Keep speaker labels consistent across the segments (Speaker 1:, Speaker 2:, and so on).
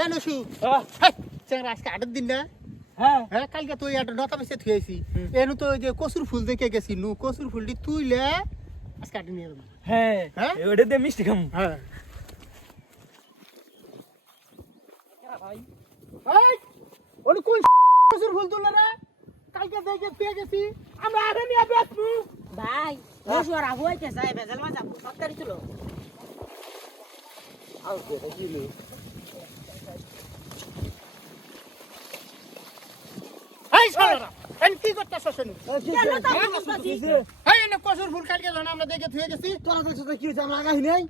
Speaker 1: এ নসু।
Speaker 2: হ্যাঁ
Speaker 1: চেংরা আজকে আটের দিন না?
Speaker 2: হ্যাঁ।
Speaker 1: হ্যাঁ কালকে তো একটা নটা বেসে থুয়েছি এনু তো ওই যে কসুর ফুল দেখে গেছি নু কসুর ফুলটি তুইলে আজকে আটে নিয়ে যাব।
Speaker 2: হ্যাঁ।
Speaker 1: হ্যাঁ?
Speaker 2: ওটা দিয়ে মিষ্টি খাম।
Speaker 1: হ্যাঁ। এই, ওটা কোন কসুর ফুল তুললে রে? কালকে দেখে পেয়ে গেছি আমরা আটে নিয়ে বেসবো
Speaker 3: ভাই বসুয়ার আবু হইতে চাই ভেজাল মাছ আবু সরকারি তুলো।
Speaker 1: এই শালারা এই কি করতেছ শুনি?
Speaker 3: কেন তা বুঝতাছি?
Speaker 1: এই এনে কসুর ফুল কালকে যখন আমরা দেখে থুয়ে গেছি।
Speaker 4: তোরা দেখছ কি হয়েছে? আমরা আগাহি নাই।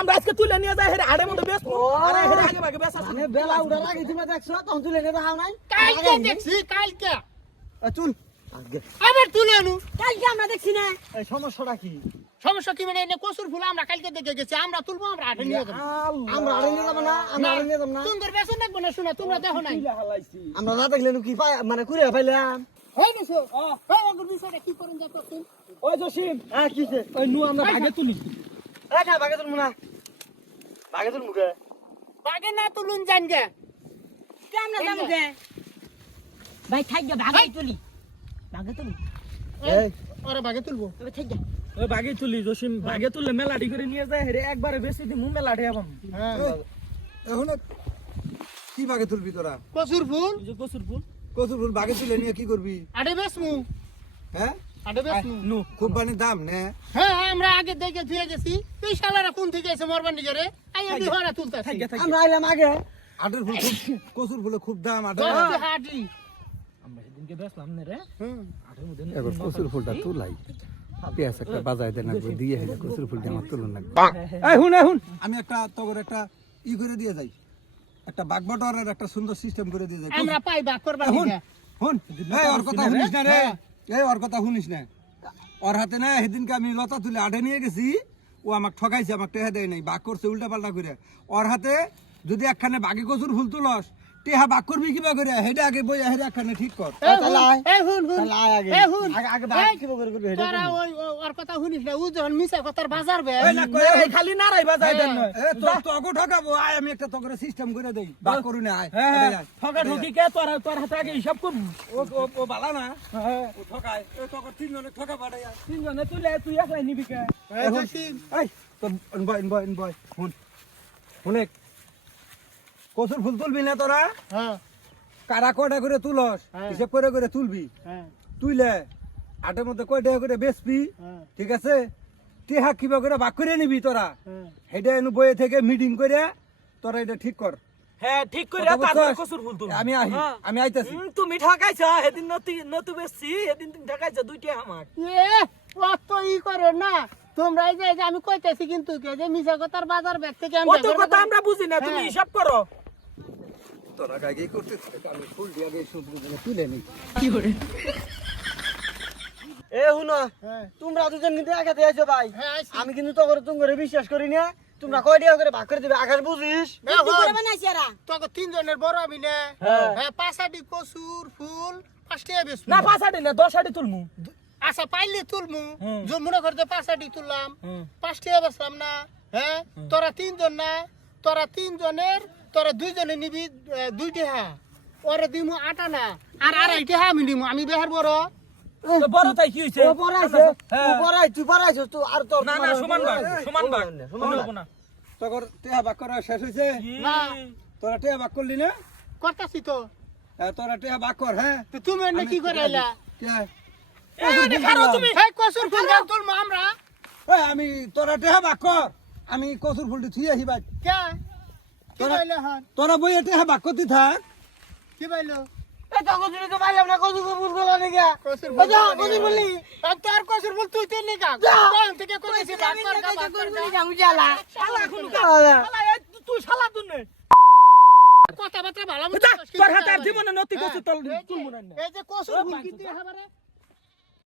Speaker 2: আমরা আজকে তুলে নিয়ে যাই হেরে আড়ে মধ্যে বেশ আরে হেরে আগে ভাগে বেশ
Speaker 4: বেলা উঠার আগে তোমরা দেখছ? তখন তুলে নিয়ে দেখাও নাই।
Speaker 1: কালকে দেখছি কালকে।
Speaker 4: চুল আগে।
Speaker 1: আবার তুলে আনু।
Speaker 3: কালকে আমরা দেখছি না।
Speaker 4: এই সমস্যাটা কি?
Speaker 1: সমস্যা কি মানে এনে কসুর ফুল আমরা কালকে দেখে গেছি আমরা তুলবো আমরা আটে নিয়ে যাব।
Speaker 4: আমরা আড়ে নিয়ে যাব না আমরা আড়ে নিয়ে যাব না।
Speaker 1: সুন্দর বেসন দেখব না শোনা তোমরা দেখো নাই।
Speaker 4: আমরা না দেখলে কি পাই মানে কুড়িয়ে পাইলাম।
Speaker 1: হয়ে বিষয়টা কি করুন যাতো তুমি
Speaker 2: ওই জসিম
Speaker 4: হ্যাঁ কিছে
Speaker 2: ওই নু আমরা ভাগে তুলি।
Speaker 4: না। কে?
Speaker 1: না তুলুন জান গে।
Speaker 3: কে ভাই থাক গে ভাগে তুলি। ভাগে তুলি।
Speaker 4: এই।
Speaker 1: তুলবো।
Speaker 3: তবে থাক গে।
Speaker 2: ওই ভাগে তুলি জসিম। ভাগে তুললে মেলাডি করে নিয়ে যায় হেরে একবারে বেশি দিমু মেলাডি আবাম।
Speaker 1: হ্যাঁ
Speaker 5: এখন কি বাগে তুলবি তোরা?
Speaker 1: কসুর ফুল।
Speaker 2: যে কসুর ফুল।
Speaker 5: কচুর ফুল বাগে তুলে নিয়ে কি করবি?
Speaker 1: আটে বেসমু
Speaker 5: হ্যাঁ?
Speaker 1: আটে বেসমু
Speaker 2: নু।
Speaker 5: খুব বানি দাম নে।
Speaker 1: হ্যাঁ হ্যাঁ, আমরা আগে দেখে থুয়ে গেছি। এই শালারা কোন থেকে এসে মরবার নিজেরে আই এদি হরা তুলতাছি।
Speaker 2: থাকি থাকি
Speaker 4: আমরা আইলাম আগে।
Speaker 5: আটের ফুল খুব কচুর ফুলে খুব দাম আটের
Speaker 1: টাকা
Speaker 2: আমরা সেদিনকে বেসলাম না রে।
Speaker 1: হুম।
Speaker 2: আটের মধ্যে
Speaker 6: এবার কচুর ফুলটা তুলাই। পেঁয়াজ একটা বাজায় দেন একবার দিয়ে হেলে কচুর ফুলটা আমার তুলুন লাগবে
Speaker 2: এই হুন
Speaker 5: আমি একটা তগর একটা ই করে দিয়ে যাই। একটা বাগবাটরের একটা সুন্দর সিস্টেম করে দিয়ে যাই।
Speaker 1: আমরা পাই বা করবার
Speaker 5: হুন এই ওর কথা শুনিস না রে? এই ওর কথা শুনিস না। ওর হাতে না সেদিনকে আমি লতা তুলে আটে নিয়ে গেছি। ও আমাকে ঠকাইছে আমাকে টেহা দেয় নাই। বাঘ করছে উল্টা পাল্টা করে। ওর হাতে যদি একখানে বাঘে কচুর ফুল তুলস টেহা বাঘ করবি কিবা করে? হেডে আগে বই হেডে একখানে ঠিক কর।
Speaker 4: তাহলে
Speaker 1: হুন, হুন
Speaker 4: আগে।
Speaker 1: এই হুন।
Speaker 4: আগে আগে
Speaker 1: এই,
Speaker 4: বাগে কি করে করবি হেডে
Speaker 1: তোরা ওই ও- ওর কথা শুনিস না ও যখন মিশা কথার বাজার বে।
Speaker 5: এই না
Speaker 2: খালি নারাই বাজাই দেন নয়
Speaker 5: এ তো তোকে ঠকাবো আয় আমি একটা তগরে সিস্টেম করে দেই। বাঘ করুন আয়
Speaker 2: হ্যাঁ
Speaker 5: আয়।
Speaker 2: ঠকা ঠকি কে? তোর তোর হাতে আগে হিসাব করব
Speaker 5: ও ও বালা না। ও ঠকায়। ও তগর তিনজনে ঠকা পাড়ায়
Speaker 2: তিনজনে তুলে তুই একলাই নিবি কে?
Speaker 1: এই
Speaker 5: তো বয় বয় বয় হুন। হুনে কচুর ফুল তুলবি না তোরা?
Speaker 1: হ্যাঁ।
Speaker 5: কারা কয়টা করে তুলস?
Speaker 1: হ্যাঁ।
Speaker 5: হিসেব করে করে তুলবি।
Speaker 1: হ্যাঁ।
Speaker 5: তুইলে আটের মধ্যে কয়টা করে বেচবি? ঠিক আছে? টেহা কিবা করে ভাগ করে নিবি তোরা।
Speaker 1: হ্যাঁ।
Speaker 5: হেডে এনু বইয়ে থেকে মিটিং করে তোরা এটা ঠিক কর।
Speaker 2: হ্যাঁ ঠিক করে তারপর কসুর ফুল তুল
Speaker 5: আমি আহি। আমি আইতাছি।
Speaker 2: তুমি ঠকাইছ সেদিন নতি নতু বেশি সেদিন তুমি ঠকাইছ দুইটা আমার
Speaker 1: এ অত ই করে না। তোমরা এই যে আমি কইতেছি কিন্তু কে যে মিশা কথার বাজার ব্যাগ থেকে আমি
Speaker 2: কথা আমরা বুঝি না তুমি। হিসাব করো।
Speaker 5: তোরা গাইগে করতে আমি ফুল দিয়ে আগে শুধু তুলে নি
Speaker 4: এ হুনো
Speaker 1: হ্যাঁ।
Speaker 4: তোমরা দুজন কিন্তু আগে দিয়েছ ভাই।
Speaker 1: হ্যাঁ
Speaker 4: আমি কিন্তু তো করে তুমি বিশ্বাস করি না। তোমরা কয় টাকা করে ভাগ করে দিবে? আকাশ বুঝিস?
Speaker 3: করে
Speaker 1: তোকে তিনজনের বড় আমি নে। হ্যাঁ। পাঁচাটি কসুর ফুল পাঁচটি
Speaker 2: না পাঁচ আটি না দশ আটি তুলমু।
Speaker 1: আচ্ছা পাইলে তুলমু। যে মনে করতে পাঁচাটি তুললাম পাঁচটি বেসলাম না হ্যাঁ তোরা তিনজন না তোরা তিনজনের তোরা দুইজনে নিবি দুইটি হা। ওরে দিমু আটা না। আর আড়াইটি হা আমি নিমু আমি বেহার বড়
Speaker 2: কি হইছে?
Speaker 4: ও পড়াইছে
Speaker 2: হ্যাঁ।
Speaker 4: ও পড়াই তুই পড়াইছিস তুই আর তোর
Speaker 2: না না সমান ভাগ সমান ভাগ।
Speaker 4: সমান
Speaker 2: না।
Speaker 5: তগর টেহা ভাগ করা শেষ হয়েছে
Speaker 1: না।
Speaker 5: তোরা টেহা ভাগ করলি না?
Speaker 1: করতাছি তো।
Speaker 5: তোরা টেহা ভাগ কর হ্যাঁ।
Speaker 1: তুমি এনে কি
Speaker 5: টেহা আমি তোরা টেহা ভাগ কর। আমি কচুর ফুলটি থুই আহি বাই
Speaker 1: কে কি?
Speaker 5: তোরা-
Speaker 1: বাইলে হন
Speaker 5: তোরা বইয়ে টেহা থাক।
Speaker 1: কি ফুল তুই তেল
Speaker 2: শালা তুই দুনে
Speaker 1: কথাবার্তা ভালো
Speaker 2: তোর হাতে আর? জীবনে নতি
Speaker 1: হ্যাঁ,
Speaker 2: করছে তোর
Speaker 1: এই যে-
Speaker 2: তুলমু না
Speaker 1: এই যে কসুর ফুল কি হাবারে।